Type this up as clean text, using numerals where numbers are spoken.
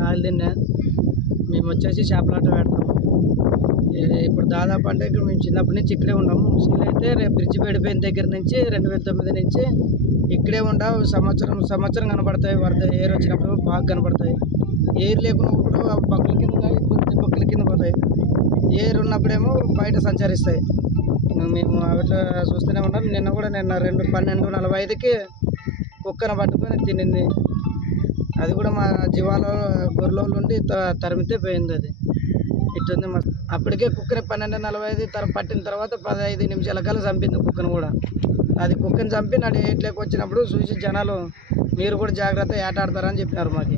నాలుగు తిన్నా. మేము వచ్చేసి చేపలాట పెడతాము. ఇప్పుడు దాదాపు అంటే ఇక్కడ మేము చిన్నప్పటి నుంచి ఇక్కడే ఉన్నాము. ముస్లింలు అయితే రేపు బ్రిడ్జి పడిపోయిన దగ్గర నుంచి 2009 నుంచి ఇక్కడే ఉండవు. సంవత్సరం కనబడతాయి. వరద ఏరు వచ్చినప్పుడు బాగా కనబడతాయి. ఏరు లేకున్నప్పుడు బొక్కల కింద బ్రిడ్జి బొక్కల కింద పోతాయి. ఏరు ఉన్నప్పుడేమో బయట సంచరిస్తాయి. మేము అట్లా చూస్తూనే ఉన్నాం. నిన్న 12:45కి కుక్కను పట్టుకొని తినింది. అది కూడా మా జీవాలో గొర్రెల నుండి తరిమితే పోయింది. అది ఇట్టుంది. అప్పటికే కుక్కని 12:45 పట్టిన తర్వాత 15 నిమిషాల కల్లా చంపింది కుక్కను కూడా. అది కుక్కని చంపి నాడు ఏట్లోకి వచ్చినప్పుడు చూసి జనాలు మీరు కూడా జాగ్రత్త ఏటాడతారని చెప్పినారు మాకు.